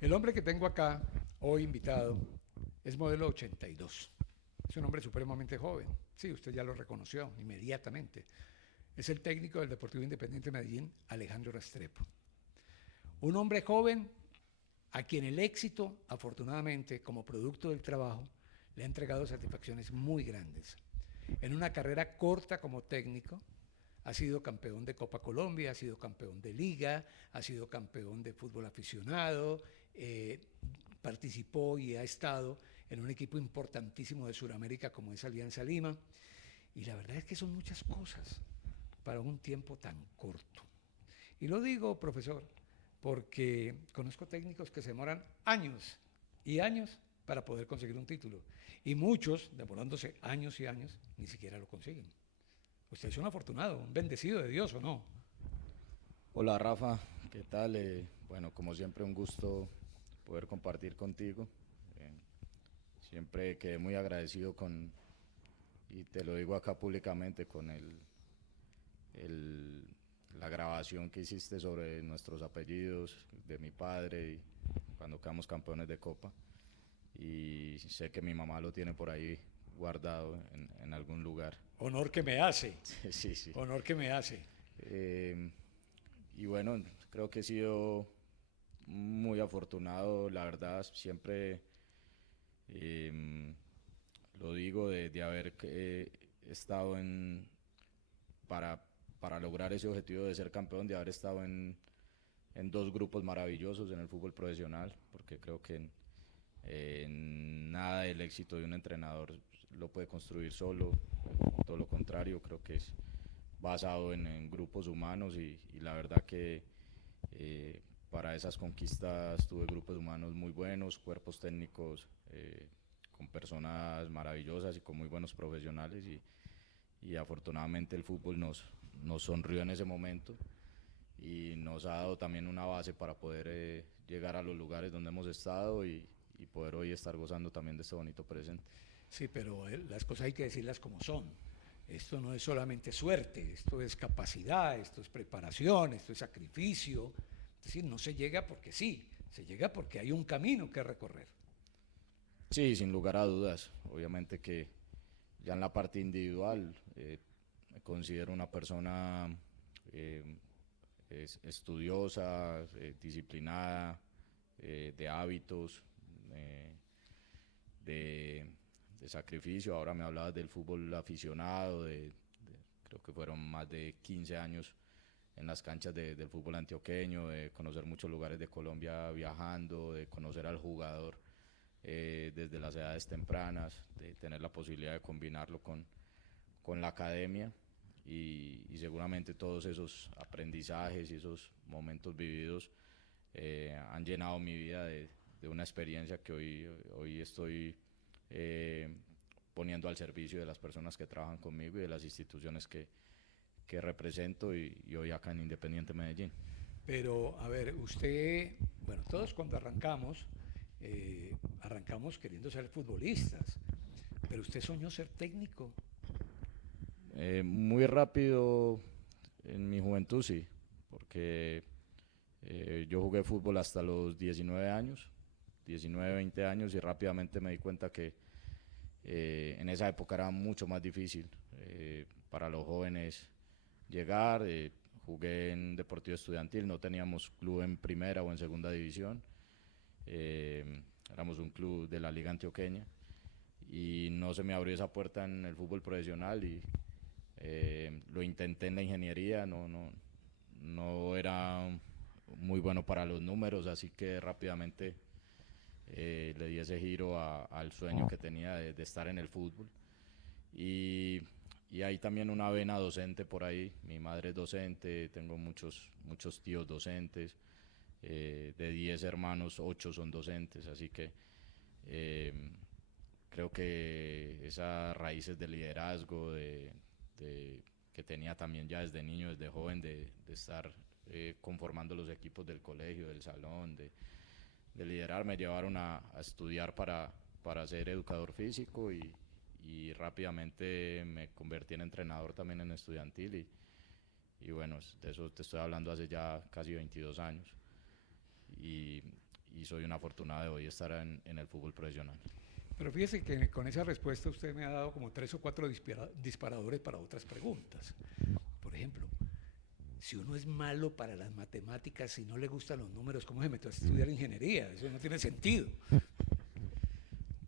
El hombre que tengo acá, hoy invitado, es modelo 82. Es un hombre supremamente joven. Sí, usted ya lo reconoció inmediatamente. Es el técnico del Deportivo Independiente de Medellín, Alejandro Restrepo. Un hombre joven a quien el éxito, afortunadamente, como producto del trabajo, le ha entregado satisfacciones muy grandes. En una carrera corta como técnico, ha sido campeón de Copa Colombia, ha sido campeón de Liga, ha sido campeón de fútbol aficionado, participó y ha estado en un equipo importantísimo de Sudamérica como es Alianza Lima. Y la verdad es que son muchas cosas para un tiempo tan corto. Y lo digo, profesor, porque conozco técnicos que se demoran años y años para poder conseguir un título. Y muchos, demorándose años y años, ni siquiera lo consiguen. Usted es un afortunado, un bendecido de Dios, ¿o no? Hola Rafa, ¿qué tal? Bueno, como siempre un gusto poder compartir contigo. Eh, Siempre quedé muy agradecido y te lo digo acá públicamente, con el- la grabación que hiciste sobre nuestros apellidos, de mi padre, y cuando quedamos campeones de Copa. Y sé que mi mamá lo tiene por ahí guardado en algún lugar. Honor que me hace, Sí, sí. honor que me hace. Eh, y bueno, creo que he sido muy afortunado, la verdad, siempre eh, lo digo de haber estado para, para lograr ese objetivo de ser campeón, de haber estado en dos grupos maravillosos en el fútbol profesional, porque creo que nada del éxito de un entrenador lo puede construir solo, todo lo contrario, creo que es basado en grupos humanos y la verdad que para esas conquistas tuve grupos humanos muy buenos, cuerpos técnicos con personas maravillosas y con muy buenos profesionales y afortunadamente el fútbol nos sonrió en ese momento y nos ha dado también una base para poder llegar a los lugares donde hemos estado y poder hoy estar gozando también de este bonito presente. Sí, pero las cosas hay que decirlas como son. Esto no es solamente suerte, esto es capacidad, esto es preparación, esto es sacrificio. Es decir, no se llega porque sí, se llega porque hay un camino que recorrer. Sí, sin lugar a dudas. Obviamente que ya en la parte individual me considero una persona eh, estudiosa, disciplinada, de hábitos, eh, de, de sacrificio. Ahora me hablabas del fútbol aficionado, creo que fueron más de 15 años en las canchas del fútbol antioqueño, de conocer muchos lugares de Colombia viajando, de conocer al jugador desde las edades tempranas, de tener la posibilidad de combinarlo con la academia y seguramente todos esos aprendizajes y esos momentos vividos han llenado mi vida de una experiencia que hoy estoy eh, poniendo al servicio de las personas que trabajan conmigo y de las instituciones que represento y hoy acá en Independiente Medellín. Pero, a ver, usted, bueno, todos cuando arrancamos, arrancamos queriendo ser futbolistas, pero usted soñó ser técnico. Muy rápido en mi juventud, sí, porque yo jugué fútbol hasta los 19 años, 19, 20 años y rápidamente me di cuenta que en esa época era mucho más difícil para los jóvenes llegar. Jugué en Deportivo Estudiantil, no teníamos club en primera o en segunda división, éramos un club de la Liga Antioqueña y no se me abrió esa puerta en el fútbol profesional y lo intenté en la ingeniería, no era muy bueno para los números, así que rápidamente le di ese giro al sueño que tenía de estar en el fútbol. Y, y hay también una vena docente por ahí. Mi madre es docente, tengo muchos tíos docentes. De 10 hermanos, 8 son docentes, así que eh, creo que esas raíces de liderazgo, que tenía también ya desde niño, desde joven, de estar conformando los equipos del colegio, del salón, de liderar, me llevaron a estudiar para ser educador físico y rápidamente me convertí en entrenador también en estudiantil y bueno, de eso te estoy hablando hace ya casi 22 años. Y, y soy un afortunado de hoy estar en el fútbol profesional. Pero fíjese que con esa respuesta usted me ha dado como 3 o 4 disparadores para otras preguntas. Por ejemplo, si uno es malo para las matemáticas, si no le gustan los números, ¿cómo se metió a estudiar ingeniería? Eso no tiene sentido.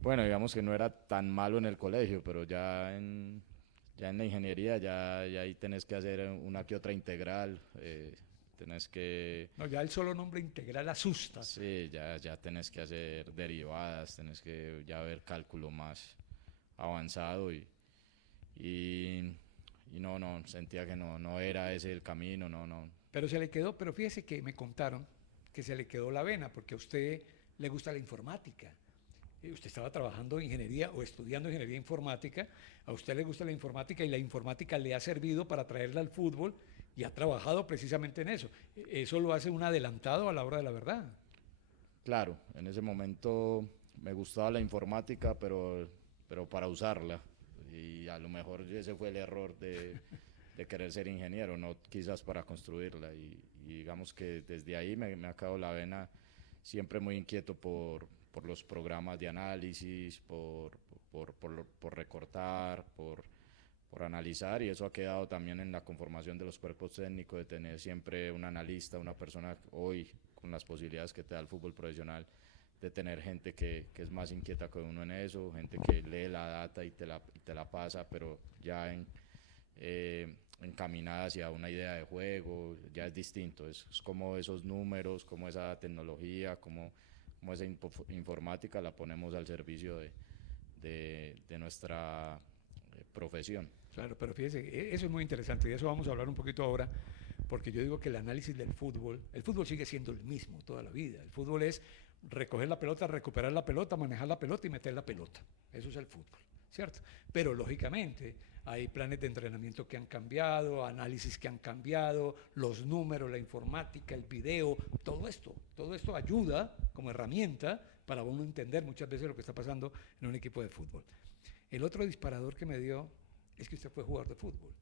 Bueno, digamos que no era tan malo en el colegio, pero ya en la ingeniería ya ahí tenés que hacer una que otra integral, tenés que... No, ya el solo nombre integral asusta. Sí, ya tenés que hacer derivadas, tenés que ya ver cálculo más avanzado y no, sentía que no era ese el camino, no. Pero se le quedó, pero fíjese que me contaron que se le quedó la vena, porque a usted le gusta la informática. Usted estaba trabajando en ingeniería o estudiando ingeniería informática, a usted le gusta la informática y la informática le ha servido para traerla al fútbol y ha trabajado precisamente en eso. Eso lo hace un adelantado a la hora de la verdad. Claro, en ese momento me gustaba la informática, pero para usarla. Y a lo mejor ese fue el error de querer ser ingeniero, no quizás para construirla. Y digamos que desde ahí me ha quedado la vena siempre muy inquieto por los programas de análisis, por recortar, por analizar, y eso ha quedado también en la conformación de los cuerpos técnicos, de tener siempre un analista, una persona hoy con las posibilidades que te da el fútbol profesional, de tener gente que es más inquieta que uno en eso, gente que lee la data y te la pasa, pero ya encaminada hacia una idea de juego, ya es distinto, es como esos números, como esa tecnología, como esa informática la ponemos al servicio de nuestra profesión. Claro, pero fíjese, eso es muy interesante y de eso vamos a hablar un poquito ahora, porque yo digo que el análisis del fútbol, el fútbol sigue siendo el mismo toda la vida. El fútbol es recoger la pelota, recuperar la pelota, manejar la pelota y meter la pelota. Eso es el fútbol, ¿cierto? Pero lógicamente hay planes de entrenamiento que han cambiado, análisis que han cambiado, los números, la informática, el video, todo esto ayuda como herramienta para uno entender muchas veces lo que está pasando en un equipo de fútbol. El otro disparador que me dio es que usted fue jugador de fútbol,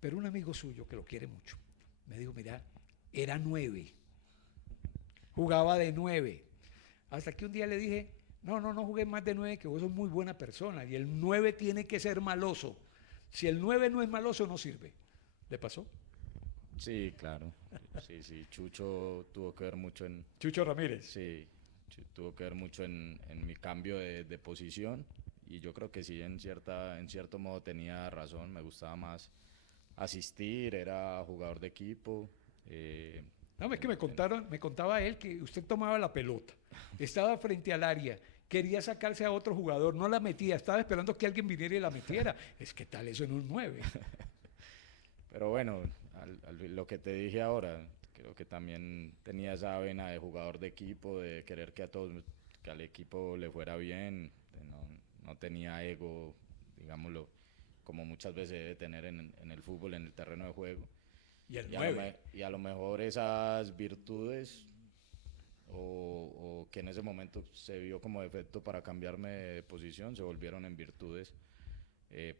pero un amigo suyo que lo quiere mucho me dijo, mira, era 9, jugaba de 9, hasta que un día le dije, no jugué más de 9, que vos sos muy buena persona y el 9 tiene que ser maloso. Si el 9 no es maloso, no sirve. ¿Le pasó? Sí, claro. Sí, Chucho tuvo que ver mucho en... Chucho Ramírez. Sí, tuvo que ver mucho en mi cambio de posición, y yo creo que sí, en cierto modo tenía razón, me gustaba más asistir, era jugador de equipo. No, es que me contaba él que usted tomaba la pelota, estaba frente al área, quería sacarse a otro jugador, no la metía, estaba esperando que alguien viniera y la metiera. Es que tal eso en un 9. Pero bueno, lo que te dije ahora, creo que también tenía esa vena de jugador de equipo, de querer que al equipo le fuera bien, no tenía ego, digámoslo, como muchas veces debe tener en el fútbol, en el terreno de juego. Y el 9. Y a lo mejor esas virtudes, o que en ese momento se vio como defecto para cambiarme de posición, se volvieron en virtudes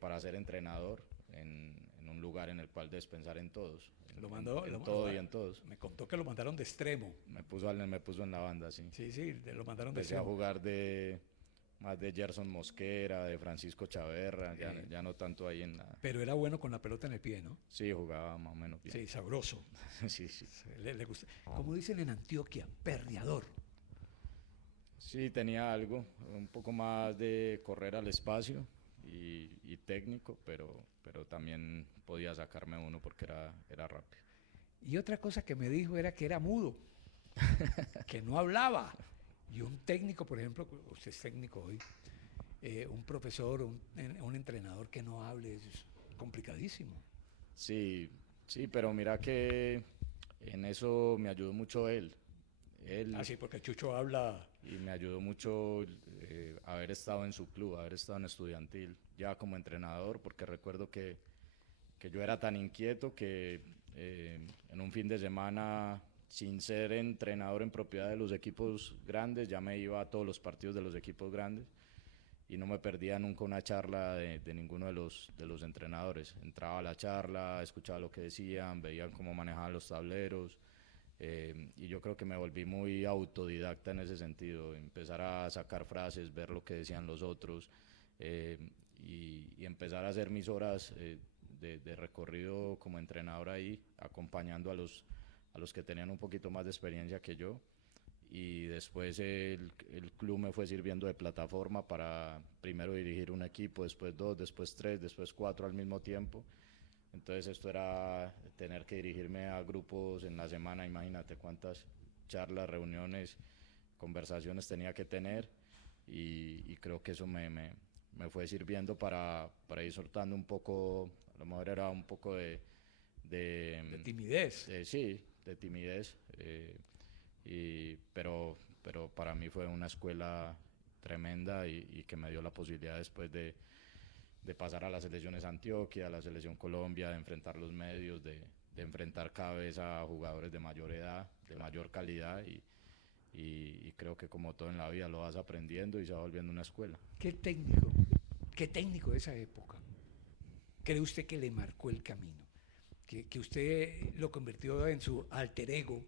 para ser entrenador en un lugar en el cual despensar en todos. En todo y en todos. Me contó que lo mandaron de extremo. Me puso en la banda, sí. Sí, lo mandaron de extremo. Empecé a jugar más de Gerson Mosquera, de Francisco Chaverra, ya no tanto ahí en la... Pero era bueno con la pelota en el pie, ¿no? Sí, jugaba más o menos bien. Sí, sabroso. Sí. Le gusta. Como dicen en Antioquia, perreador. Sí, tenía algo, un poco más de correr al espacio y técnico, pero también podía sacarme uno porque era rápido. Y otra cosa que me dijo era que era mudo, que no hablaba. Y un técnico, por ejemplo, usted es técnico hoy, un profesor, un entrenador que no hable, es complicadísimo. Sí, pero mira que en eso me ayudó mucho él. Sí, porque Chucho habla. Y me ayudó mucho haber estado en su club, haber estado en Estudiantil, ya como entrenador, porque recuerdo que yo era tan inquieto que en un fin de semana, sin ser entrenador en propiedad de los equipos grandes, ya me iba a todos los partidos de los equipos grandes y no me perdía nunca una charla de ninguno de los entrenadores. Entraba a la charla, escuchaba lo que decían, veía cómo manejaban los tableros, Y yo creo que me volví muy autodidacta en ese sentido, empezar a sacar frases, ver lo que decían los otros, eh, y empezar a hacer mis horas de recorrido como entrenador ahí, acompañando a los que tenían un poquito más de experiencia que yo. Y después el club me fue sirviendo de plataforma para primero dirigir un equipo, después dos, después tres, después cuatro al mismo tiempo. Entonces esto era tener que dirigirme a grupos en la semana, imagínate cuántas charlas, reuniones, conversaciones tenía que tener, y creo que eso me fue sirviendo para ir soltando un poco, a lo mejor era un poco De timidez. Sí, de timidez, pero para mí fue una escuela tremenda y que me dio la posibilidad después de pasar a las selecciones Antioquia, a la selección Colombia, de enfrentar los medios, de enfrentar cada vez a jugadores de mayor edad, de mayor calidad, y creo que como todo en la vida lo vas aprendiendo y se va volviendo una escuela. Qué técnico de esa época cree usted que le marcó el camino? Que usted lo convirtió en su alter ego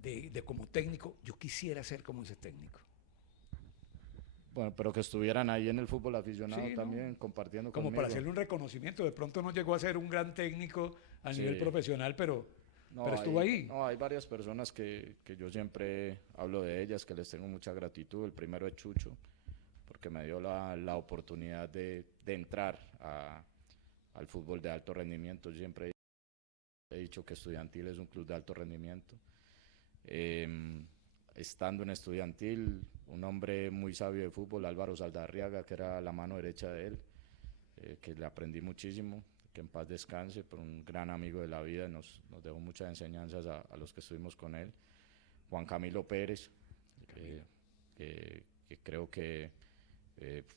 de como técnico. Yo quisiera ser como ese técnico. Bueno, pero que estuvieran ahí en el fútbol aficionado Sí, también, ¿no? compartiendo Como conmigo. para hacerle un reconocimiento. De pronto no llegó a ser un gran técnico a nivel profesional, pero estuvo ahí. No, hay varias personas que yo siempre hablo de ellas, que les tengo mucha gratitud. El primero es Chucho, porque me dio la oportunidad de entrar al fútbol de alto rendimiento. Yo siempre he dicho que Estudiantil es un club de alto rendimiento. Estando en Estudiantil, un hombre muy sabio de fútbol, Álvaro Saldarriaga, que era la mano derecha de él, que le aprendí muchísimo, que en paz descanse, pero un gran amigo de la vida, nos dejó muchas enseñanzas a los que estuvimos con él. Juan Camilo Pérez, que creo que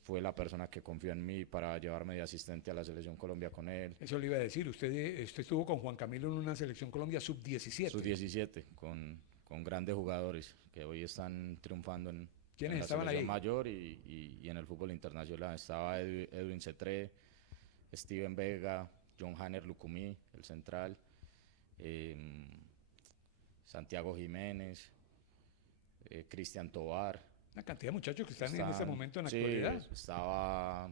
fue la persona que confió en mí para llevarme de asistente a la Selección Colombia con él. Eso le iba a decir. Usted estuvo con Juan Camilo en una selección Colombia sub-17. Sub-17, con grandes jugadores que hoy están triunfando en ¿Quiénes la estaban selección ahí? mayor y en el fútbol internacional. Estaba Edwin Cetré, Steven Vega, John Hanner Lucumí, el central, eh, Santiago Jiménez, Cristian Tobar. Una cantidad de muchachos que están en este momento en la Sí, actualidad. estaba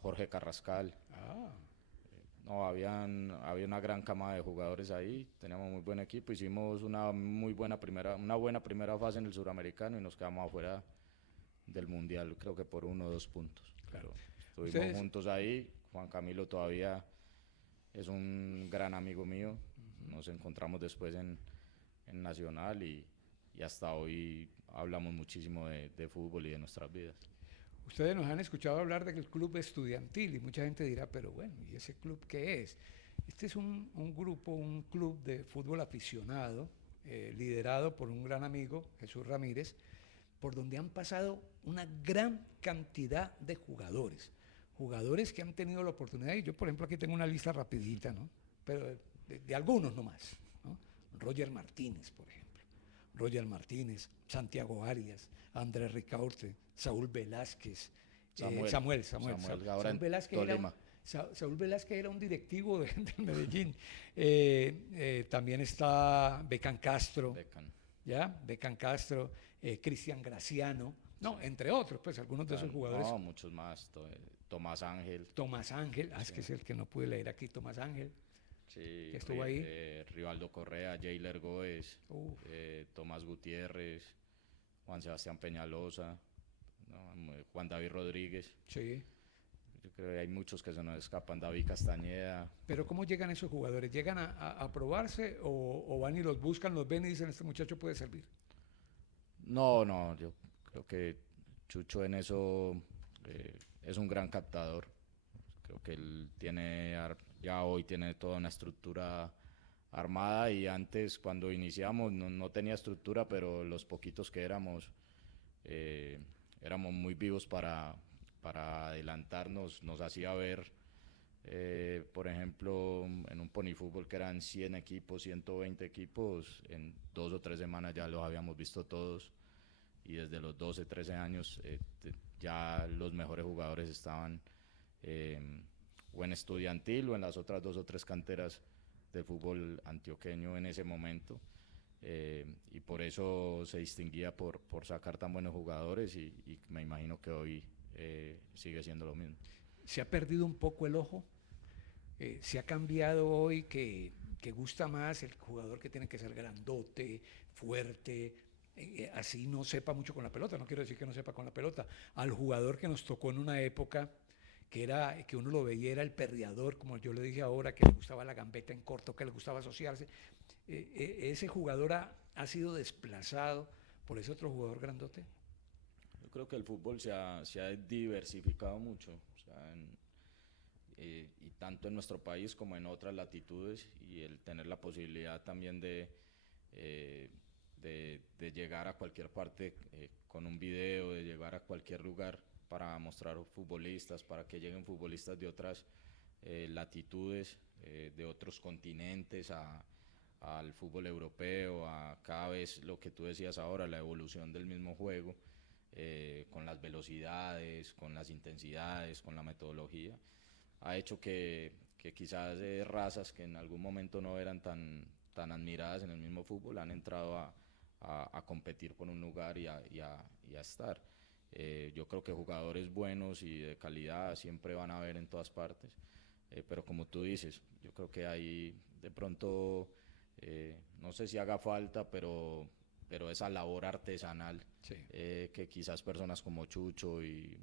Jorge Carrascal. Ah, No, había una gran camada de jugadores ahí, teníamos muy buen equipo, hicimos una buena primera fase en el suramericano y nos quedamos afuera del mundial, creo que por 1 o 2 puntos. claro. Pero estuvimos Ustedes, juntos ahí. Juan Camilo todavía es un gran amigo mío, nos encontramos después en Nacional, y hasta hoy hablamos muchísimo de fútbol y de nuestras vidas. ustedes nos han escuchado hablar del club estudiantil y mucha gente dirá, pero bueno, ¿y ese club qué es? Este es un grupo, un club de fútbol aficionado, liderado por un gran amigo, Jesús Ramírez, por donde han pasado una gran cantidad de jugadores. Jugadores que han tenido la oportunidad, y yo por ejemplo aquí tengo una lista rapidita, ¿no? Pero de algunos nomás, ¿no? Roger Martínez, por ejemplo. Roger Martínez, Santiago Arias, Andrés Ricaurte, Saúl Velázquez, Samuel Saúl Velázquez Tolima. Saúl Velázquez era un directivo del Medellín. También está Becán Castro, ¿ya? Becán Castro, Cristian Graciano, no, entre otros, pues algunos de esos jugadores. No, muchos más. Tomás Ángel. Tomás Ángel, es que es el que no pude leer aquí, Tomás Ángel. Sí, que estuvo ahí. Rivaldo Correa, Jailer Goes, Tomás Gutiérrez, Juan Sebastián Peñalosa, ¿no? Juan David Rodríguez. Sí. Yo creo que hay muchos que se nos escapan, David Castañeda. Pero ¿cómo llegan esos jugadores? ¿Llegan a probarse o van y los buscan, los ven y dicen, este muchacho puede servir? No, yo creo que Chucho en eso es un gran captador. Creo que él ya hoy tiene toda una estructura armada, y antes cuando iniciamos no tenía estructura, pero los poquitos que éramos muy vivos para adelantarnos, nos hacía ver, por ejemplo, en un pony fútbol que eran 100 equipos, 120 equipos, en 2 o 3 semanas ya los habíamos visto todos, y desde los 12, 13 años ya los mejores jugadores estaban o en Estudiantil o en las otras 2 o 3 canteras del fútbol antioqueño en ese momento. y por eso se distinguía por sacar tan buenos jugadores y me imagino que hoy sigue siendo lo mismo. ¿Se ha perdido un poco el ojo? ¿Se ha cambiado hoy que gusta más el jugador que tiene que ser grandote, fuerte, así no sepa mucho con la pelota? No quiero decir que no sepa con la pelota. Al jugador que nos tocó en una época que uno lo veía, era el perreador, como yo le dije ahora, que le gustaba la gambeta en corto, que le gustaba asociarse. Ese jugador ha sido desplazado por ese otro jugador grandote. Yo creo que el fútbol se ha diversificado mucho, o sea, y tanto en nuestro país como en otras latitudes, y el tener la posibilidad también de llegar a cualquier parte con un video, de llegar a cualquier lugar para mostrar futbolistas, para que lleguen futbolistas de otras latitudes, de otros continentes al fútbol europeo, a cada vez lo que tú decías ahora, la evolución del mismo juego, con las velocidades, con las intensidades, con la metodología, ha hecho que quizás razas que en algún momento no eran tan admiradas en el mismo fútbol han entrado a competir por un lugar y a estar. Yo creo que jugadores buenos y de calidad siempre van a haber en todas partes, pero como tú dices, yo creo que ahí de pronto, no sé si haga falta, pero esa labor artesanal, Sí. que quizás personas como Chucho y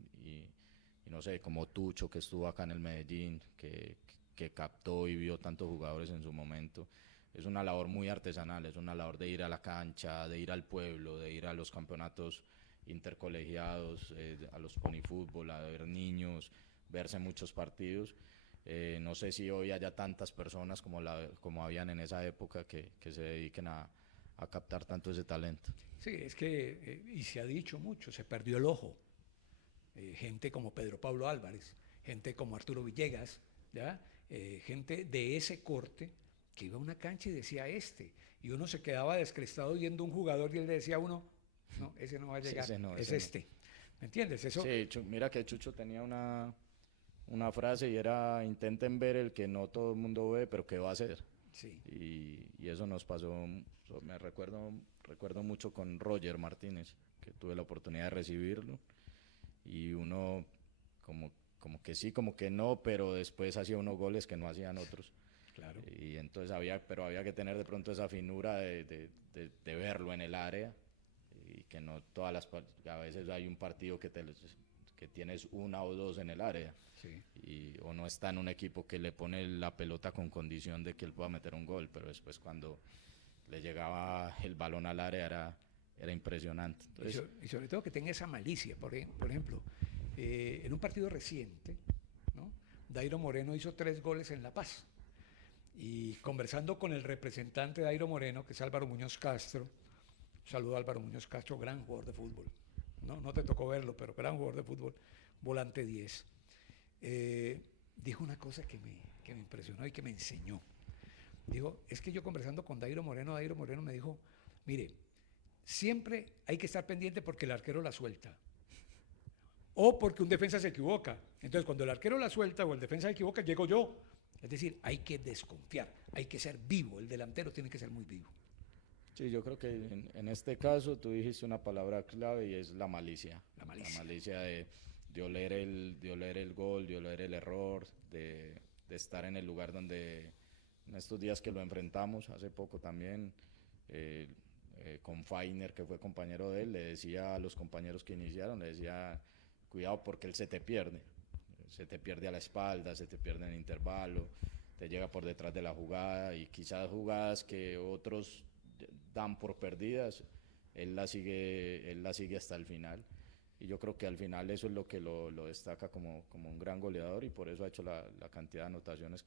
no sé, como Tucho, que estuvo acá en el Medellín, que captó y vio tantos jugadores en su momento, es una labor muy artesanal, es una labor de ir a la cancha, de ir al pueblo, de ir a los campeonatos intercolegiados, a los ponifútbol, a ver niños, verse muchos partidos. No sé si hoy haya tantas personas como habían en esa época que se dediquen a captar tanto ese talento. Sí, es que, y se ha dicho mucho, se perdió el ojo. Gente como Pedro Pablo Álvarez, gente como Arturo Villegas, ¿ya? Gente de ese corte que iba a una cancha y decía y uno se quedaba descrestado viendo un jugador y él le decía a uno, no, ese no va a llegar, Sí, no, es ese este. ¿Me entiendes? Eso, sí, mira que Chucho tenía una frase y era: intenten ver el que no todo el mundo ve, pero que va a hacer. sí, Y eso nos pasó, me recuerdo mucho con Roger Martínez, que tuve la oportunidad de recibirlo, y uno como que sí, como que no, pero después hacía unos goles que no hacían otros. claro. Y entonces había que tener de pronto esa finura de verlo en el área, y que no a veces hay un partido que tienes una o dos en el área, Sí. o no está en un equipo que le pone la pelota con condición de que él pueda meter un gol, pero después cuando le llegaba el balón al área era impresionante. Entonces, Y sobre todo que tenga esa malicia. Por ejemplo, en un partido reciente, ¿no? Dairo Moreno hizo 3 goles en La Paz. Y conversando con el representante de Dairo Moreno, que es Álvaro Muñoz Castro, saludo a Álvaro Muñoz Castro, gran jugador de fútbol. No te tocó verlo, pero gran jugador de fútbol, volante 10. Dijo una cosa que me impresionó y que me enseñó. Dijo, es que yo conversando con Dairo Moreno me dijo, mire, siempre hay que estar pendiente porque el arquero la suelta. O porque un defensa se equivoca. Entonces, cuando el arquero la suelta o el defensa se equivoca, llego yo. Es decir, hay que desconfiar, hay que ser vivo. El delantero tiene que ser muy vivo. sí, yo creo que en este caso tú dijiste una palabra clave y es la malicia. La malicia. La malicia de oler el gol, de oler el error, de estar en el lugar donde, en estos días que lo enfrentamos, hace poco también, con Fainer, que fue compañero de él, le decía a los compañeros que iniciaron, le decía, cuidado porque él se te pierde a la espalda, se te pierde en el intervalo, te llega por detrás de la jugada, y quizás jugadas que otros dan por perdidas, él la sigue hasta el final. Y yo creo que al final eso es lo que lo destaca como un gran goleador, y por eso ha hecho la cantidad de anotaciones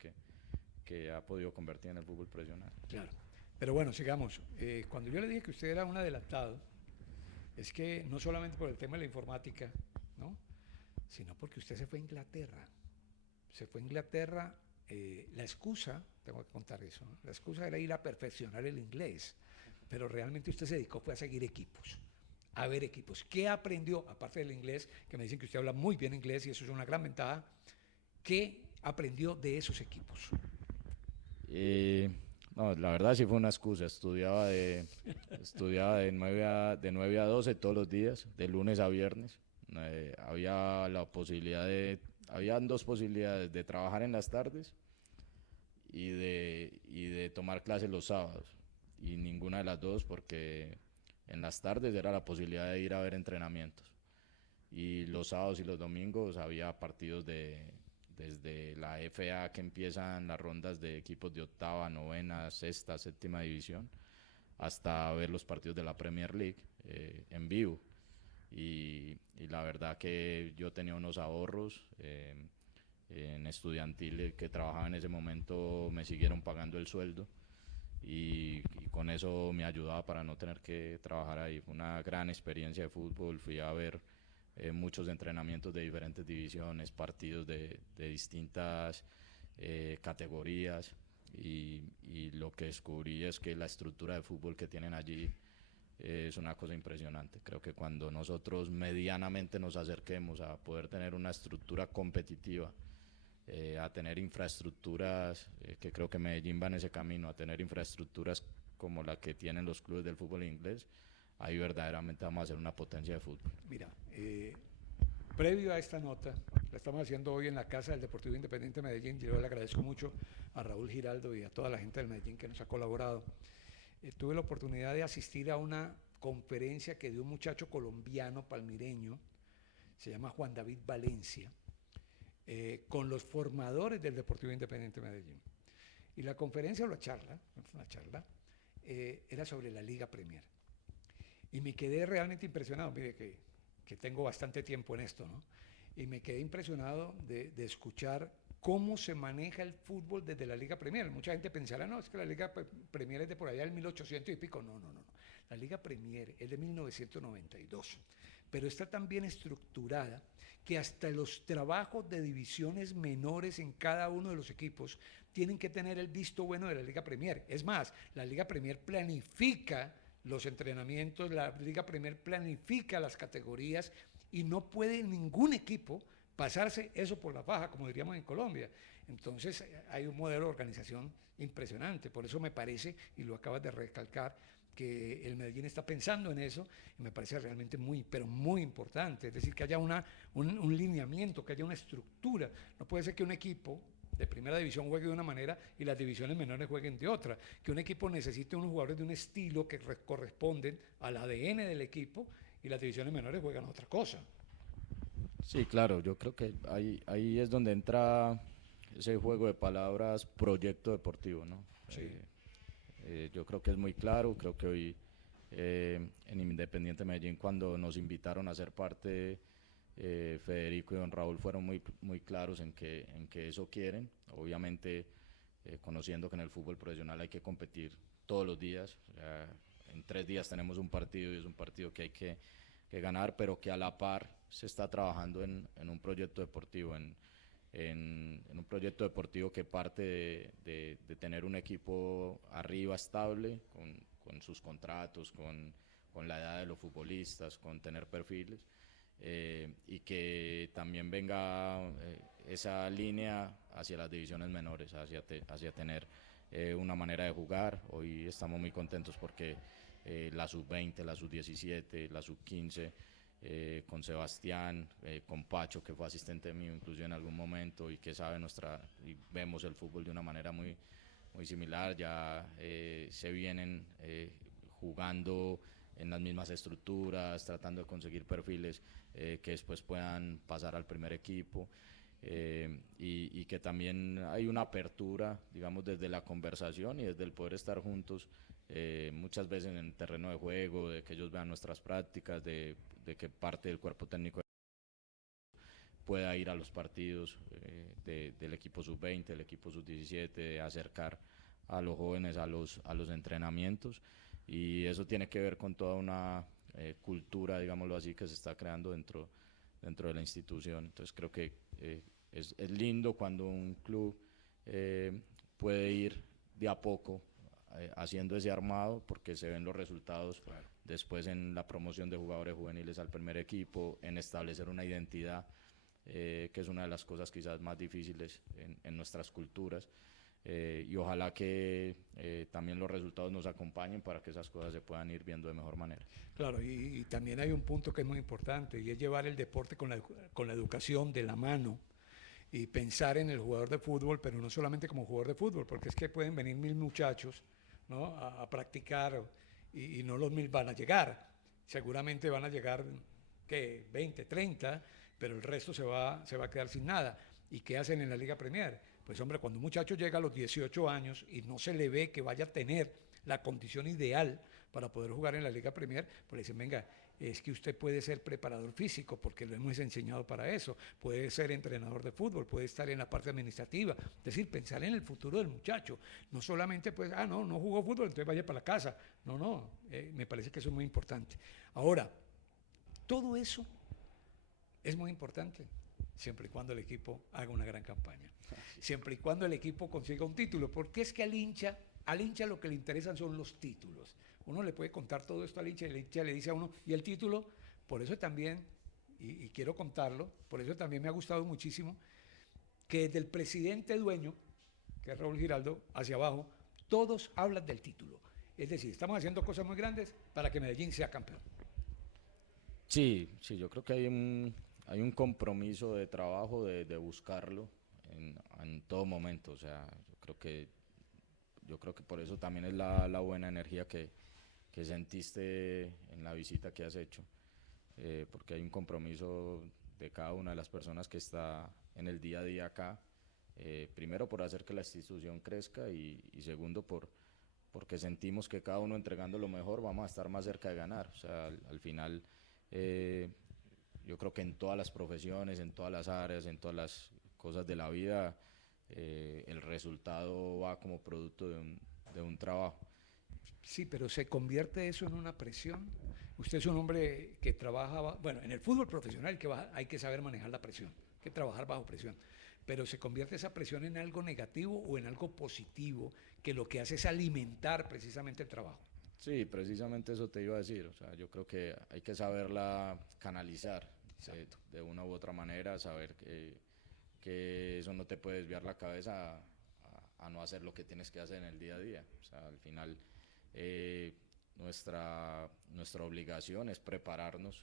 que ha podido convertir en el fútbol profesional. Claro. Pero bueno, sigamos. Cuando yo le dije que usted era un adelantado, es que no solamente por el tema de la informática, ¿no? Sino porque usted se fue a Inglaterra. Se fue a Inglaterra, la excusa, tengo que contar eso, ¿no? La excusa era ir a perfeccionar el inglés, pero realmente usted se dedicó fue a seguir equipos, a ver equipos. ¿Qué aprendió, aparte del inglés, que me dicen que usted habla muy bien inglés y eso es una gran ventaja? ¿Qué aprendió de esos equipos? Eh, No, la verdad sí fue una excusa. Estudiaba de 9 a 12 todos los días, de lunes a viernes. Había la posibilidad habían dos posibilidades, de trabajar en las tardes y de tomar clases los sábados. Y ninguna de las dos, porque en las tardes era la posibilidad de ir a ver entrenamientos. Y los sábados y los domingos había partidos desde la FA, que empiezan las rondas de equipos de octava, novena, sexta, séptima división, hasta ver los partidos de la Premier League en vivo. Y la verdad que yo tenía unos ahorros en estudiantil que trabajaba en ese momento, me siguieron pagando el sueldo y con eso me ayudaba para no tener que trabajar ahí. Fue una gran experiencia de fútbol. Fui a ver muchos entrenamientos de diferentes divisiones, partidos de distintas categorías, y lo que descubrí es que la estructura de fútbol que tienen allí es una cosa impresionante. Creo que cuando nosotros medianamente nos acerquemos a poder tener una estructura competitiva, a tener infraestructuras, que creo que Medellín va en ese camino, a tener infraestructuras como la que tienen los clubes del fútbol inglés, ahí verdaderamente vamos a ser una potencia de fútbol. Mira, previo a esta nota, la estamos haciendo hoy en la casa del Deportivo Independiente de Medellín. Yo le agradezco mucho a Raúl Giraldo y a toda la gente del Medellín que nos ha colaborado. Tuve la oportunidad de asistir a una conferencia que dio un muchacho colombiano, palmireño, se llama Juan David Valencia, con los formadores del Deportivo Independiente de Medellín. Y la conferencia o la charla era sobre la Liga Premier. Y me quedé realmente impresionado, mire que tengo bastante tiempo en esto, ¿no? Y me quedé impresionado de escuchar cómo se maneja el fútbol desde la Liga Premier. Mucha gente pensará, no, es que la Liga Premier es de por allá del 1800 y pico. No. La Liga Premier es de 1992, pero está tan bien estructurada que hasta los trabajos de divisiones menores en cada uno de los equipos tienen que tener el visto bueno de la Liga Premier. Es más, la Liga Premier planifica los entrenamientos, la Liga Premier planifica las categorías y no puede ningún equipo pasarse eso por la faja, como diríamos en Colombia. Entonces hay un modelo de organización impresionante. Por eso me parece, y lo acabas de recalcar, que el Medellín está pensando en eso, y me parece realmente muy, pero muy importante. Es decir, que haya un lineamiento, que haya una estructura. No puede ser que un equipo de primera división juegue de una manera y las divisiones menores jueguen de otra, que un equipo necesite unos jugadores de un estilo que corresponden al ADN del equipo y las divisiones menores juegan otra cosa. Sí, claro, yo creo que ahí es donde entra ese juego de palabras, proyecto deportivo, ¿no? Sí. Yo creo que es muy claro. Creo que hoy en Independiente Medellín, cuando nos invitaron a ser parte, Federico y don Raúl fueron muy claros en que eso quieren. Obviamente, conociendo que en el fútbol profesional hay que competir todos los días. O sea, en 3 días tenemos un partido y es un partido que hay que ganar, pero que a la par se está trabajando en un proyecto deportivo, en un proyecto deportivo que parte de tener un equipo arriba estable, con sus contratos, con la edad de los futbolistas, con tener perfiles, y que también venga esa línea hacia las divisiones menores, hacia tener una manera de jugar. Hoy estamos muy contentos porque la sub-20, la sub-17, la sub-15, con Sebastián, con Pacho, que fue asistente mío incluso en algún momento y que sabe y vemos el fútbol de una manera muy similar. Ya se vienen jugando en las mismas estructuras, tratando de conseguir perfiles que después puedan pasar al primer equipo. Y que también hay una apertura, digamos, desde la conversación y desde el poder estar juntos, muchas veces en el terreno de juego, de que ellos vean nuestras prácticas, de que parte del cuerpo técnico pueda ir a los partidos del equipo sub-20, del equipo sub-17, de acercar a los jóvenes a los entrenamientos. Y eso tiene que ver con toda una cultura, digámoslo así, que se está creando dentro de la institución. Entonces creo que es lindo cuando un club puede ir de a poco haciendo ese armado, porque se ven los resultados. Claro. Después en la promoción de jugadores juveniles al primer equipo, en establecer una identidad, que es una de las cosas quizás más difíciles en nuestras culturas. y ojalá que también los resultados nos acompañen para que esas cosas se puedan ir viendo de mejor manera. Claro, y también hay un punto que es muy importante y es llevar el deporte con la educación de la mano y pensar en el jugador de fútbol, pero no solamente como jugador de fútbol, porque es que pueden venir 1000 muchachos, ¿no? a practicar y no los 1000 van a llegar. Seguramente van a llegar, ¿qué? 20, 30, pero el resto se va a quedar sin nada. ¿Y qué hacen en la Liga Premier? Pues hombre, cuando un muchacho llega a los 18 años y no se le ve que vaya a tener la condición ideal para poder jugar en la Liga Premier, pues le dicen, venga, es que usted puede ser preparador físico porque lo hemos enseñado para eso, puede ser entrenador de fútbol, puede estar en la parte administrativa, es decir, pensar en el futuro del muchacho, no solamente pues, no jugó fútbol, entonces vaya para la casa, no, me parece que eso es muy importante. Ahora, todo eso es muy importante, siempre y cuando el equipo haga una gran campaña, siempre y cuando el equipo consiga un título, porque es que al hincha lo que le interesan son los títulos. Uno le puede contar todo esto al hincha y el hincha le dice a uno, ¿y el título? Por eso también, y quiero contarlo, por eso también me ha gustado muchísimo, que desde el presidente dueño, que es Raúl Giraldo, hacia abajo, todos hablan del título. Es decir, estamos haciendo cosas muy grandes para que Medellín sea campeón. Sí, yo creo que hay un compromiso de trabajo de buscarlo en todo momento. O sea, yo creo que por eso también es la buena energía que sentiste en la visita que has hecho, porque hay un compromiso de cada una de las personas que está en el día a día acá, primero por hacer que la institución crezca y segundo porque sentimos que cada uno entregando lo mejor vamos a estar más cerca de ganar. O sea, al final eh, yo creo que en todas las profesiones, en todas las áreas, en todas las cosas de la vida, el resultado va como producto de un trabajo. Sí, pero se convierte eso en una presión. Usted es un hombre que trabaja, bueno, en el fútbol profesional hay que saber manejar la presión, hay que trabajar bajo presión. Pero se convierte esa presión en algo negativo o en algo positivo, que lo que hace es alimentar precisamente el trabajo. Sí, precisamente eso te iba a decir. O sea, yo creo que hay que saberla canalizar de una u otra manera, saber que eso no te puede desviar la cabeza a no hacer lo que tienes que hacer en el día a día. O sea, al final nuestra obligación es prepararnos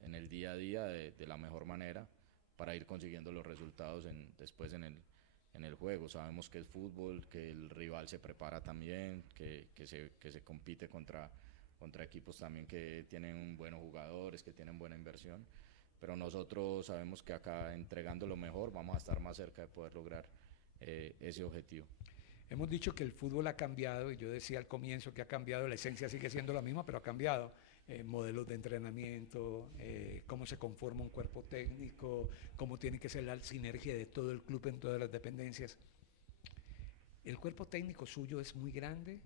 en el día a día de la mejor manera para ir consiguiendo los resultados después en el juego. Sabemos que es fútbol, que el rival se prepara también, que se compite contra equipos también que tienen buenos jugadores, que tienen buena inversión, pero nosotros sabemos que acá entregando lo mejor vamos a estar más cerca de poder lograr ese objetivo. Hemos dicho que el fútbol ha cambiado y yo decía al comienzo que ha cambiado, la esencia sigue siendo la misma, pero ha cambiado. Modelos de entrenamiento, cómo se conforma un cuerpo técnico, cómo tiene que ser la sinergia de todo el club en todas las dependencias. El cuerpo técnico suyo es muy grande,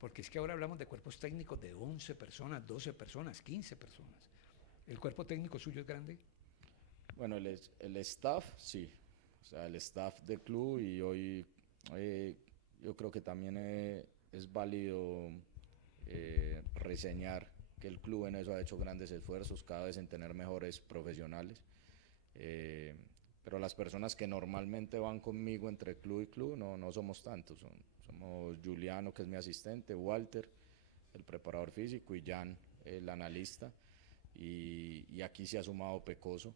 porque es que ahora hablamos de cuerpos técnicos de 11 personas, 12 personas, 15 personas. ¿El cuerpo técnico suyo es grande? Bueno, el staff, sí. O sea, el staff del club y hoy yo creo que también es válido reseñar que el club en eso ha hecho grandes esfuerzos cada vez en tener mejores profesionales. Pero las personas que normalmente van conmigo entre club y club no somos tantos. Somos Juliano, que es mi asistente, Walter, el preparador físico, y Jan, el analista. Y aquí se ha sumado Pecoso,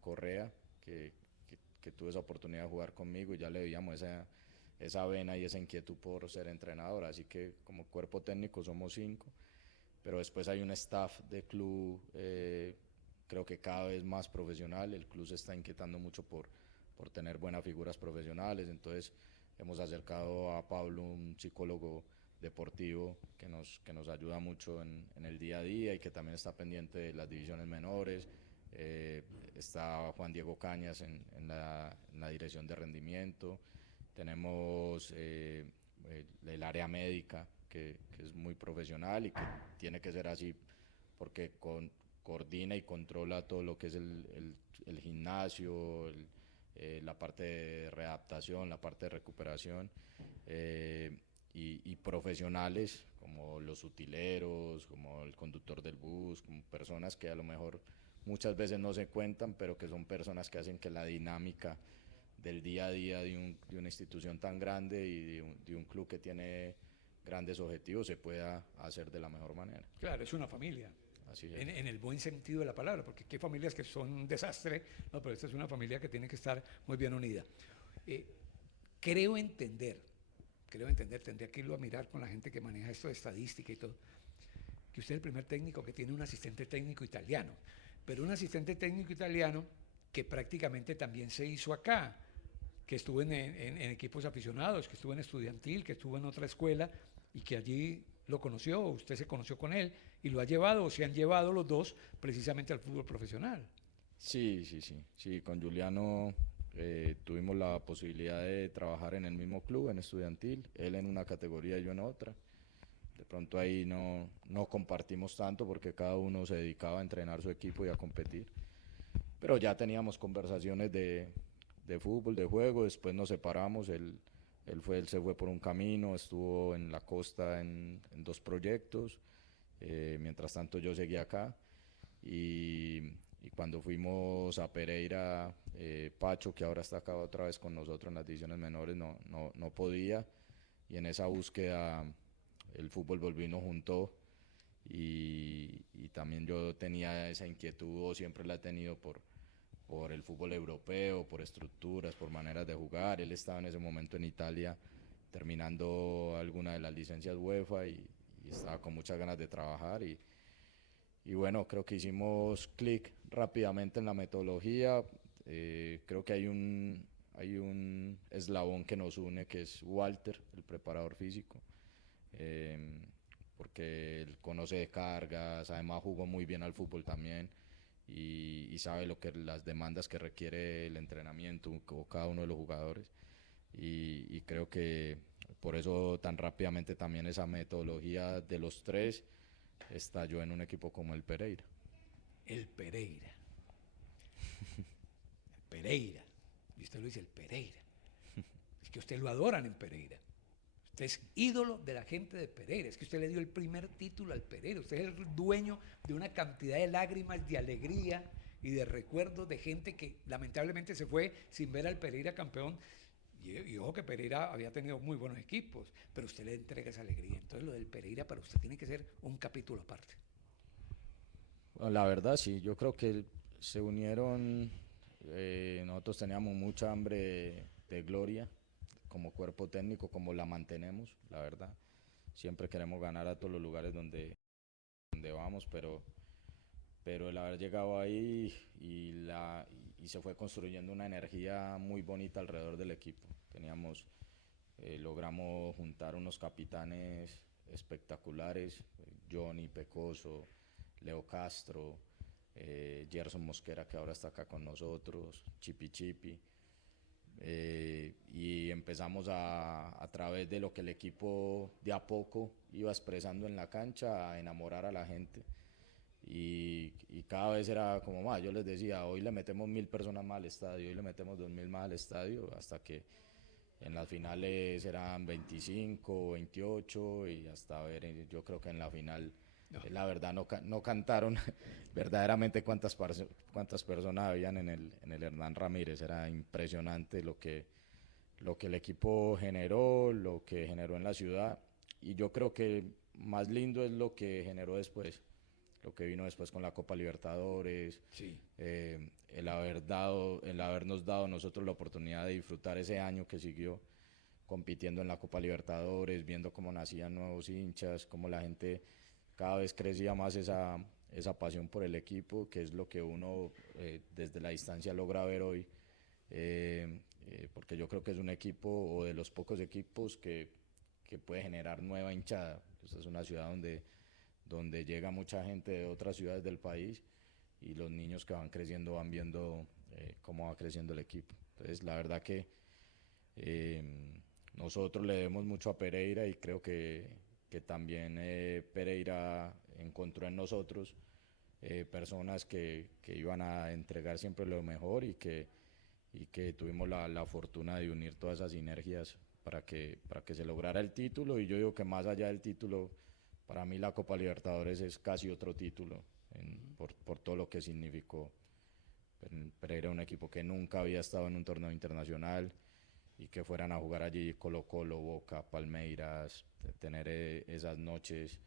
Correa, que tuvo esa oportunidad de jugar conmigo y ya le veíamos esa vena y esa inquietud por ser entrenador. Así que como cuerpo técnico somos 5, pero después hay un staff de club, creo que cada vez más profesional. El club se está inquietando mucho por tener buenas figuras profesionales, entonces hemos acercado a Pablo, un psicólogo deportivo que nos ayuda mucho en el día a día y que también está pendiente de las divisiones menores. Está Juan Diego Cañas en la dirección de rendimiento. Tenemos el área médica, que es muy profesional y que tiene que ser así porque coordina y controla todo lo que es el gimnasio, la parte de readaptación, la parte de recuperación, y profesionales como los utileros, como el conductor del bus, como personas que a lo mejor muchas veces no se cuentan, pero que son personas que hacen que la dinámica del día a día de una institución tan grande y de un club que tiene grandes objetivos se pueda hacer de la mejor manera. Claro, es una familia. Así es. En el buen sentido de la palabra, porque hay familias que son un desastre, no, pero esta es una familia que tiene que estar muy bien unida. Eh, creo entender, tendría que irlo a mirar con la gente que maneja esto de estadística y todo, que usted es el primer técnico que tiene un asistente técnico italiano, pero un asistente técnico italiano que prácticamente también se hizo acá, que estuvo en equipos aficionados, que estuvo en estudiantil, que estuvo en otra escuela y que allí lo conoció, usted se conoció con él y lo ha llevado o se han llevado los dos precisamente al fútbol profesional. Sí, con Juliano tuvimos la posibilidad de trabajar en el mismo club, en estudiantil, él en una categoría y yo en otra. De pronto ahí no compartimos tanto porque cada uno se dedicaba a entrenar su equipo y a competir. Pero ya teníamos conversaciones de fútbol, de juego, después nos separamos, él se fue por un camino, estuvo en la costa en dos proyectos, mientras tanto yo seguí acá y cuando fuimos a Pereira, Pacho, que ahora está acá otra vez con nosotros en las divisiones menores, no podía y en esa búsqueda el fútbol volvió y nos juntó y también yo tenía esa inquietud, o siempre la he tenido por el fútbol europeo, por estructuras, por maneras de jugar. Él estaba en ese momento en Italia terminando alguna de las licencias UEFA y estaba con muchas ganas de trabajar y bueno, creo que hicimos clic rápidamente en la metodología. Creo que hay un eslabón que nos une, que es Walter, el preparador físico, eh, porque él conoce de cargas, además jugó muy bien al fútbol también y sabe las demandas que requiere el entrenamiento o cada uno de los jugadores y creo que por eso tan rápidamente también esa metodología de los tres estalló en un equipo como el Pereira. El Pereira. El Pereira. Y usted lo dice, el Pereira. Es que usted lo adoran en Pereira. Usted es ídolo de la gente de Pereira. Es que usted le dio el primer título al Pereira. Usted es el dueño de una cantidad de lágrimas, de alegría y de recuerdos de gente que lamentablemente se fue sin ver al Pereira campeón. Y ojo que Pereira había tenido muy buenos equipos, pero usted le entrega esa alegría. Entonces lo del Pereira para usted tiene que ser un capítulo aparte. Bueno, la verdad sí, yo creo que se unieron, nosotros teníamos mucha hambre de gloria como cuerpo técnico, como la mantenemos, la verdad. Siempre queremos ganar a todos los lugares donde vamos, pero el haber llegado ahí y se fue construyendo una energía muy bonita alrededor del equipo. Logramos juntar unos capitanes espectaculares, Johnny Pecoso, Leo Castro, Gerson Mosquera, que ahora está acá con nosotros, Chipi, y empezamos a través de lo que el equipo de a poco iba expresando en la cancha a enamorar a la gente y cada vez era como más. Yo les decía, hoy le metemos 1000 personas más al estadio, hoy le metemos 2000 más al estadio, hasta que en las finales eran 25, 28 y hasta ver, yo creo que en la final, no. La verdad no cantaron verdaderamente cuántas personas habían en el Hernán Ramírez. Era impresionante lo que el equipo generó, lo que generó en la ciudad y yo creo que más lindo es lo que generó después, lo que vino después con la Copa Libertadores, sí. el habernos dado nosotros la oportunidad de disfrutar ese año que siguió compitiendo en la Copa Libertadores, viendo cómo nacían nuevos hinchas, cómo la gente cada vez crecía más esa pasión por el equipo, que es lo que uno desde la distancia logra ver hoy, porque yo creo que es un equipo o de los pocos equipos que puede generar nueva hinchada. Esta es una ciudad donde llega mucha gente de otras ciudades del país y los niños que van creciendo van viendo cómo va creciendo el equipo. Entonces la verdad que nosotros le debemos mucho a Pereira y creo que también Pereira encontró en nosotros personas que iban a entregar siempre lo mejor y que tuvimos la fortuna de unir todas esas sinergias para que se lograra el título. Y yo digo que más allá del título, para mí la Copa Libertadores es casi otro título por todo lo que significó Pereira era un equipo que nunca había estado en un torneo internacional y que fueran a jugar allí Colo-Colo, Boca, Palmeiras, tener esas noches,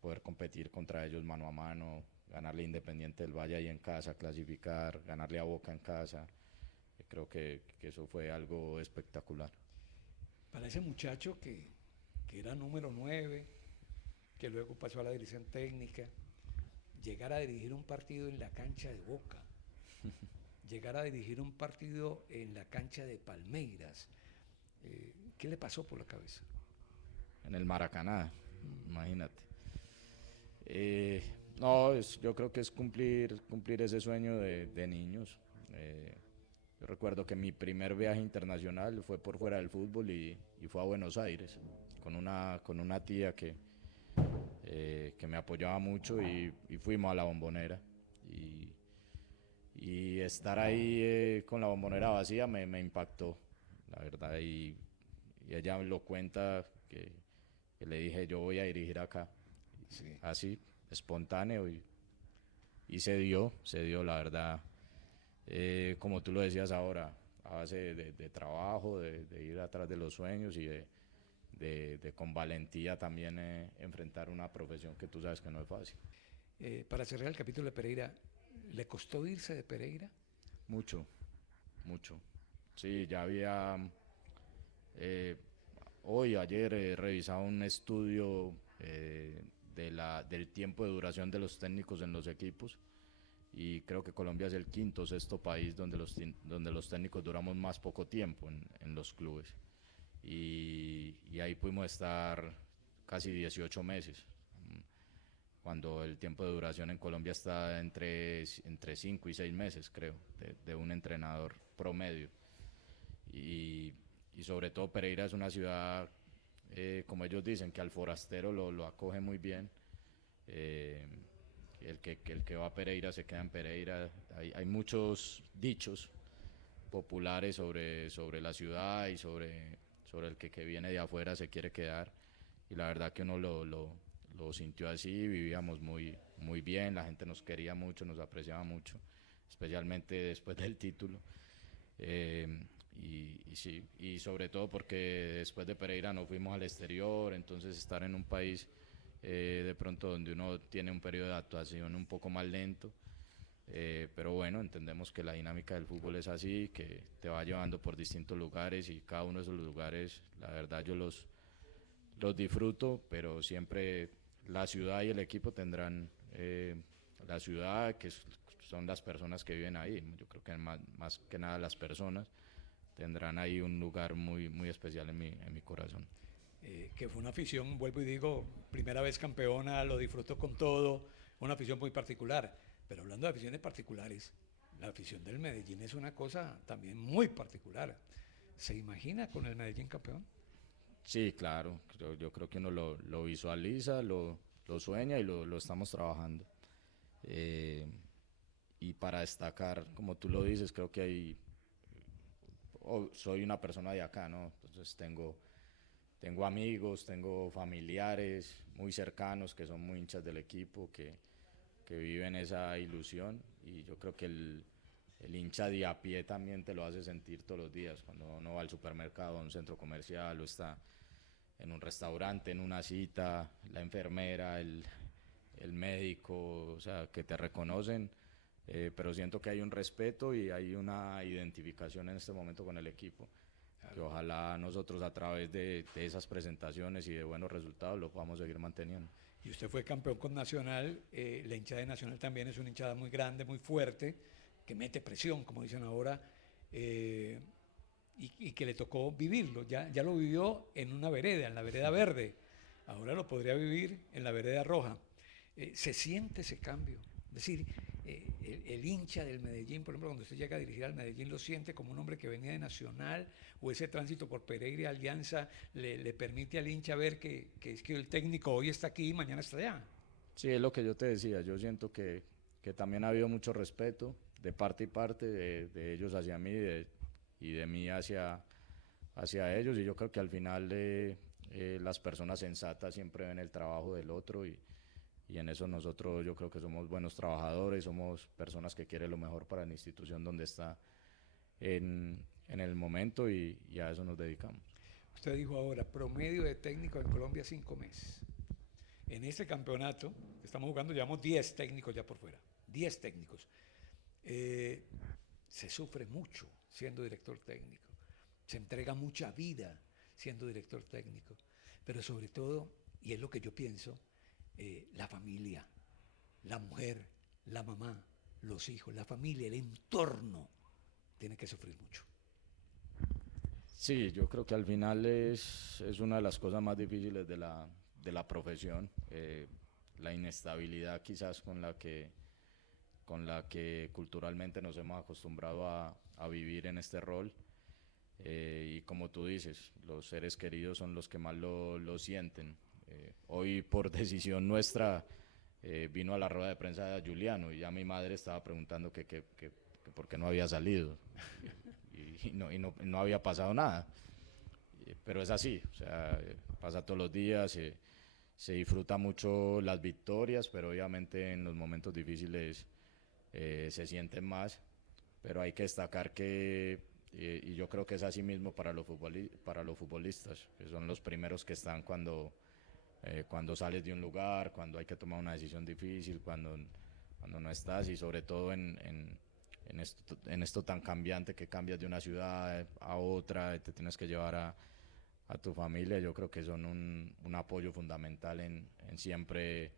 poder competir contra ellos mano a mano, ganarle a Independiente del Valle ahí en casa, clasificar, ganarle a Boca en casa. Creo que eso fue algo espectacular. Para ese muchacho que era número 9, que luego pasó a la dirección técnica, llegar a dirigir un partido en la cancha de Boca, llegar a dirigir un partido en la cancha de Palmeiras, ¿qué le pasó por la cabeza? En el Maracaná, imagínate. No, yo creo que es cumplir ese sueño de niños. Yo recuerdo que mi primer viaje internacional fue por fuera del fútbol y fue a Buenos Aires con una tía que me apoyaba mucho y fuimos a la Bombonera. Y estar ahí con la Bombonera vacía me impactó, la verdad. Y ella lo cuenta que le dije, yo voy a dirigir acá. Sí. Así, espontáneo y se dio la verdad. Como tú lo decías ahora, a base de trabajo, de ir atrás de los sueños y de con valentía también enfrentar una profesión que tú sabes que no es fácil. Para cerrar el capítulo de Pereira, ¿le costó irse de Pereira? Mucho. Sí, ya había ayer he revisado un estudio del tiempo de duración de los técnicos en los equipos y creo que Colombia es el quinto o sexto país donde los técnicos duramos más poco tiempo en los clubes y ahí pudimos estar casi 18 meses cuando el tiempo de duración en Colombia está entre 5 y 6 meses, creo, de un entrenador promedio. Y sobre todo Pereira es una ciudad, como ellos dicen, que al forastero lo acoge muy bien. El que va a Pereira se queda en Pereira. Hay muchos dichos populares sobre la ciudad y sobre el que viene de afuera se quiere quedar. Y la verdad que uno lo sintió así, vivíamos muy bien, la gente nos quería mucho, nos apreciaba mucho, especialmente después del título. Y sí, y sobre todo porque después de Pereira no fuimos al exterior, entonces estar en un país de pronto donde uno tiene un periodo de adaptación un poco más lento, pero bueno, entendemos que la dinámica del fútbol es así, que te va llevando por distintos lugares y cada uno de esos lugares, la verdad yo los disfruto, pero siempre la ciudad y el equipo tendrán la ciudad, son las personas que viven ahí. Yo creo que más que nada las personas tendrán ahí un lugar muy especial en mi corazón. Que fue una afición, vuelvo y digo, primera vez campeona, lo disfrutó con todo, una afición muy particular. Pero hablando de aficiones particulares, la afición del Medellín es una cosa también muy particular. ¿Se imagina con el Medellín campeón? Sí, claro, yo creo que uno lo visualiza, lo sueña y lo estamos trabajando. Y para destacar, como tú lo dices, creo que soy una persona de acá, ¿no? Entonces tengo amigos, tengo familiares muy cercanos que son muy hinchas del equipo, que viven esa ilusión y yo creo que el hincha de a pie también te lo hace sentir todos los días, cuando uno va al supermercado, a un centro comercial o está en un restaurante, en una cita, la enfermera, el médico, o sea, que te reconocen, pero siento que hay un respeto y hay una identificación en este momento con el equipo. Claro. Que ojalá nosotros a través de esas presentaciones y de buenos resultados lo podamos seguir manteniendo. Y usted fue campeón con Nacional, la hinchada de Nacional también es una hinchada muy grande, muy fuerte, que mete presión, como dicen ahora, y que le tocó vivirlo. Ya lo vivió en una vereda, en la vereda verde, ahora lo podría vivir en la vereda roja. Se siente ese cambio. Es decir, el hincha del Medellín, por ejemplo, cuando usted llega a dirigir al Medellín, lo siente como un hombre que venía de Nacional, o ese tránsito por Pereira y Alianza le permite al hincha ver que es que el técnico hoy está aquí y mañana está allá. Sí, es lo que yo te decía, yo siento que también ha habido mucho respeto de parte y parte, de ellos hacia mí y de mí hacia ellos, y yo creo que al final las personas sensatas siempre ven el trabajo del otro y y en eso nosotros yo creo que somos buenos trabajadores, somos personas que quieren lo mejor para la institución donde está en el momento y a eso nos dedicamos. Usted dijo ahora, promedio de técnico en Colombia 5 meses. En este campeonato, estamos jugando, llevamos 10 técnicos ya por fuera, 10 técnicos. Se sufre mucho siendo director técnico, se entrega mucha vida siendo director técnico, pero sobre todo, y es lo que yo pienso, la familia, la mujer, la mamá, los hijos, la familia, el entorno, tiene que sufrir mucho. Sí, yo creo que al final es una de las cosas más difíciles de la profesión, la inestabilidad quizás con la que culturalmente nos hemos acostumbrado a vivir en este rol. Y como tú dices, los seres queridos son los que más lo sienten. Hoy por decisión nuestra vino a la rueda de prensa de Giuliano y ya mi madre estaba preguntando que por qué no había salido y no había pasado nada. Pero es así, o sea, pasa todos los días, se disfruta mucho las victorias, pero obviamente en los momentos difíciles se sienten más, pero hay que destacar que, y yo creo que es así mismo para los futbolistas, que son los primeros que están cuando sales de un lugar, cuando hay que tomar una decisión difícil, cuando no estás y sobre todo en esto tan cambiante que cambias de una ciudad a otra, te tienes que llevar a tu familia, yo creo que son un apoyo fundamental en siempre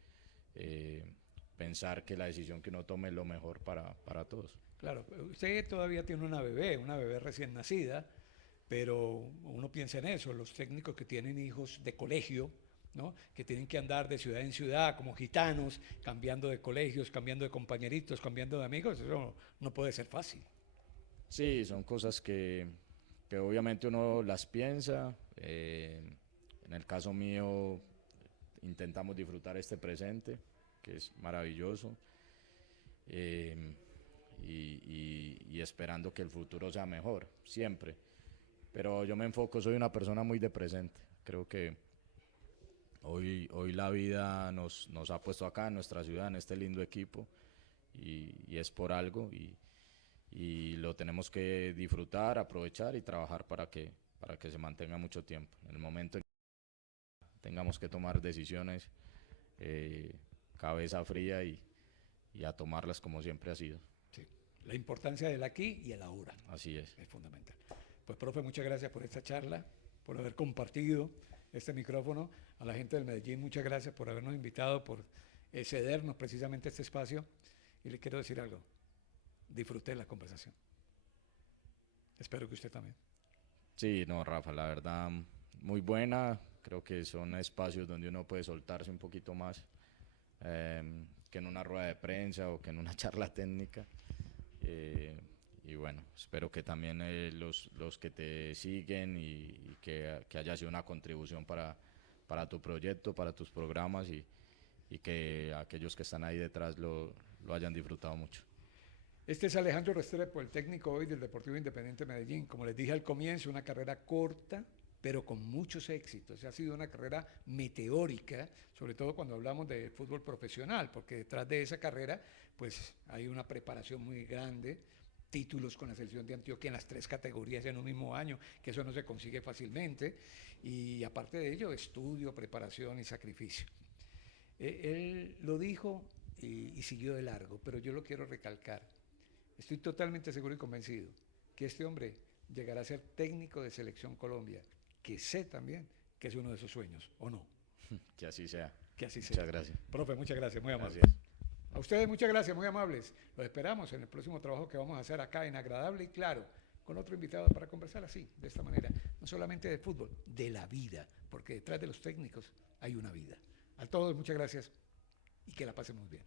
pensar que la decisión que uno tome es lo mejor para todos. Claro, usted todavía tiene una bebé recién nacida, pero uno piensa en eso, los técnicos que tienen hijos de colegio, ¿no? Que tienen que andar de ciudad en ciudad como gitanos, cambiando de colegios, cambiando de compañeritos, cambiando de amigos, eso no puede ser fácil. Sí, son cosas que obviamente uno las piensa. En el caso mío, intentamos disfrutar este presente, que es maravilloso, y esperando que el futuro sea mejor, siempre. Pero yo me enfoco, soy una persona muy de presente. Creo que hoy la vida nos ha puesto acá en nuestra ciudad, en este lindo equipo, y es por algo, y lo tenemos que disfrutar, aprovechar y trabajar para que se mantenga mucho tiempo. En el momento en que tengamos que tomar decisiones, cabeza fría y a tomarlas como siempre ha sido. Sí. La importancia del aquí y el ahora. Así es. Es fundamental. Pues, profe, muchas gracias por esta charla, por haber compartido este micrófono. A la gente del Medellín, muchas gracias por habernos invitado, por cedernos precisamente este espacio. Y le quiero decir algo, disfruté la conversación. Espero que usted también. Sí, no, Rafa, la verdad, muy buena. Creo que son espacios donde uno puede soltarse un poquito más que en una rueda de prensa o que en una charla técnica. Y bueno, espero que también los que te siguen y que haya sido una contribución para tu proyecto, para tus programas y que aquellos que están ahí detrás lo hayan disfrutado mucho. Este es Alejandro Restrepo, el técnico hoy del Deportivo Independiente Medellín. Como les dije al comienzo, una carrera corta, pero con muchos éxitos. Ha sido una carrera meteórica, sobre todo cuando hablamos de fútbol profesional, porque detrás de esa carrera pues hay una preparación muy grande, títulos con la selección de Antioquia en las 3 categorías en un mismo año, que eso no se consigue fácilmente, y aparte de ello, estudio, preparación y sacrificio. Él lo dijo y siguió de largo, pero yo lo quiero recalcar. Estoy totalmente seguro y convencido que este hombre llegará a ser técnico de Selección Colombia, que sé también que es uno de sus sueños, ¿o no? Que así sea. Que así sea. Muchas gracias. Profe, muchas gracias, muy amable. Gracias. A ustedes muchas gracias, muy amables. Los esperamos en el próximo trabajo que vamos a hacer acá en Agradable y Claro, con otro invitado para conversar así, de esta manera, no solamente de fútbol, de la vida, porque detrás de los técnicos hay una vida. A todos muchas gracias y que la pasen muy bien.